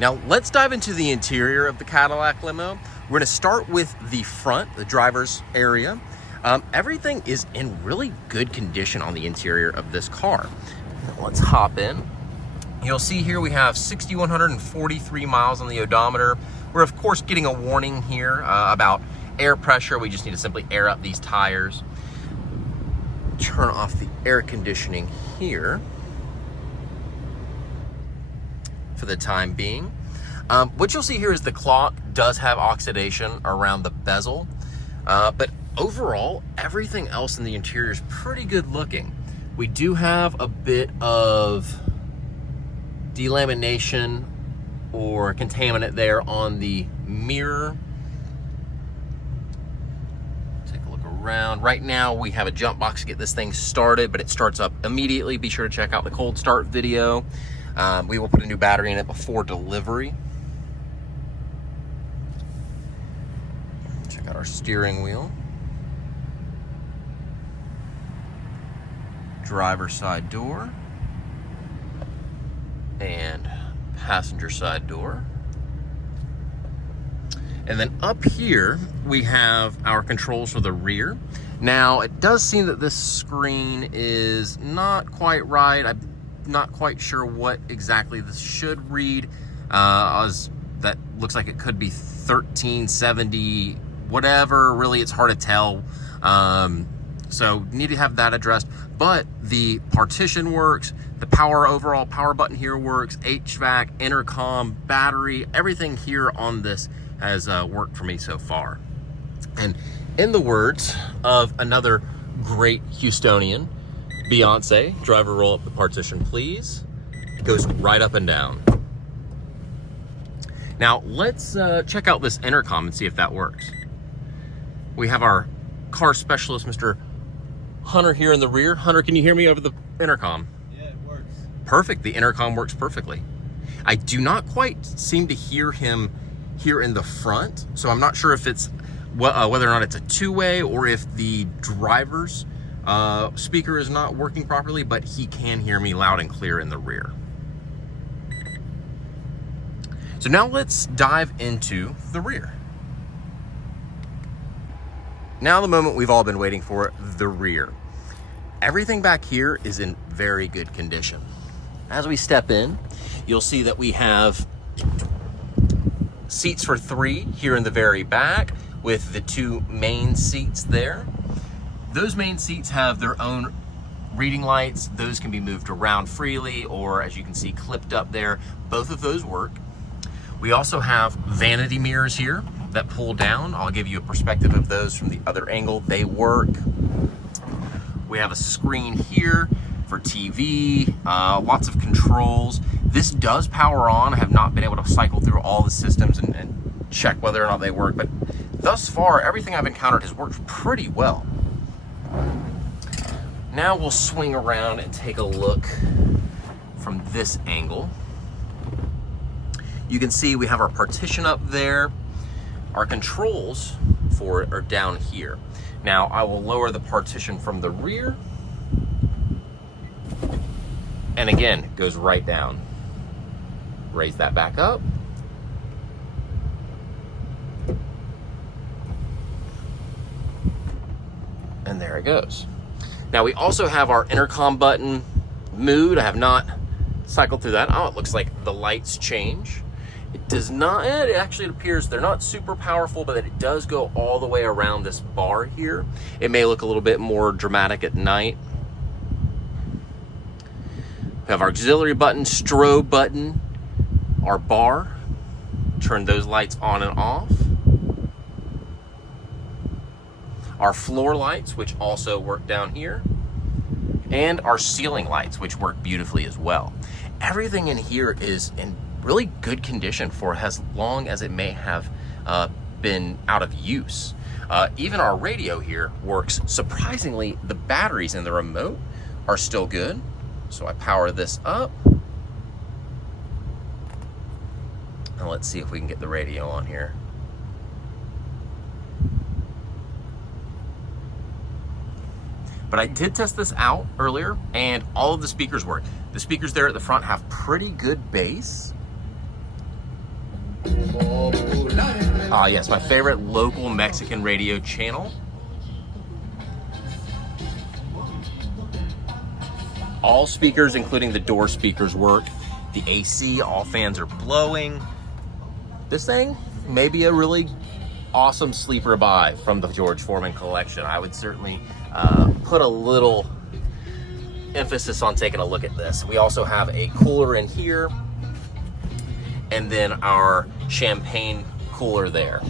Now let's dive into the interior of the Cadillac limo. We're gonna start with the front, the driver's area. Everything is in really good condition on the interior of this car. Let's hop in. You'll see here we have 6,143 miles on the odometer. We're of course getting a warning here about air pressure. We just need to simply air up these tires. Turn off the air conditioning here for the time being. What you'll see here is the clock does have oxidation around the bezel, but overall, everything else in the interior is pretty good looking. We do have a bit of delamination or contaminant there on the mirror. Take a look around. Right now, we have a jump box to get this thing started, but it starts up immediately. Be sure to check out the cold start video. We will put a new battery in it before delivery. Check out our steering wheel. Driver's side door. And passenger side door. And then up here, we have our controls for the rear. Now, it does seem that this screen is not quite right. I'm not quite sure what exactly this should read. That looks like it could be 1370, whatever. Really, it's hard to tell. So need to have that addressed. But the partition works. The overall power button here works. HVAC, intercom, battery, everything here on this has worked for me so far. And in the words of another great Houstonian, Beyonce, driver roll up the partition, please. It goes right up and down. Now let's check out this intercom and see if that works. We have our car specialist, Mr. Hunter, here in the rear. Hunter, can you hear me over the intercom? Yeah, it works. Perfect, the intercom works perfectly. I do not quite seem to hear him here in the front, so I'm not sure if it's whether or not it's a two-way or if the driver's speaker is not working properly, but he can hear me loud and clear in the rear. So now let's dive into the rear. Now the moment we've all been waiting for, the rear. Everything back here is in very good condition. As we step in, you'll see that we have seats for 3 here in the very back with the 2 main seats there. Those main seats have their own reading lights. Those can be moved around freely, or as you can see clipped up there, both of those work. We also have vanity mirrors here that pull down. I'll give you a perspective of those from the other angle. They work. We have a screen here for TV, lots of controls. This does power on. I have not been able to cycle through all the systems and check whether or not they work, but thus far, everything I've encountered has worked pretty well. Now we'll swing around and take a look from this angle. You can see we have our partition up there. Our controls for it are down here. Now I will lower the partition from the rear. And again, it goes right down. Raise that back up. And there it goes. Now we also have our intercom button mood. I have not cycled through that. Oh, it looks like the lights change. It does not, it actually appears they're not super powerful, but it does go all the way around this bar here. It may look a little bit more dramatic at night. We have our auxiliary button, strobe button, our bar. Turn those lights on and off. Our floor lights, which also work down here. And our ceiling lights, which work beautifully as well. Everything in here is in really good condition for as long as it may have been out of use. Even our radio here works surprisingly. The batteries in the remote are still good. So I power this up. And let's see if we can get the radio on here. But I did test this out earlier and all of the speakers work. The speakers there at the front have pretty good bass. Ah, yes, my favorite local Mexican radio channel. All speakers, including the door speakers, work. The AC, all fans are blowing. This thing may be a really awesome sleeper buy from the George Foreman collection. I would certainly put a little emphasis on taking a look at this. We also have a cooler in here, and then our champagne cooler there.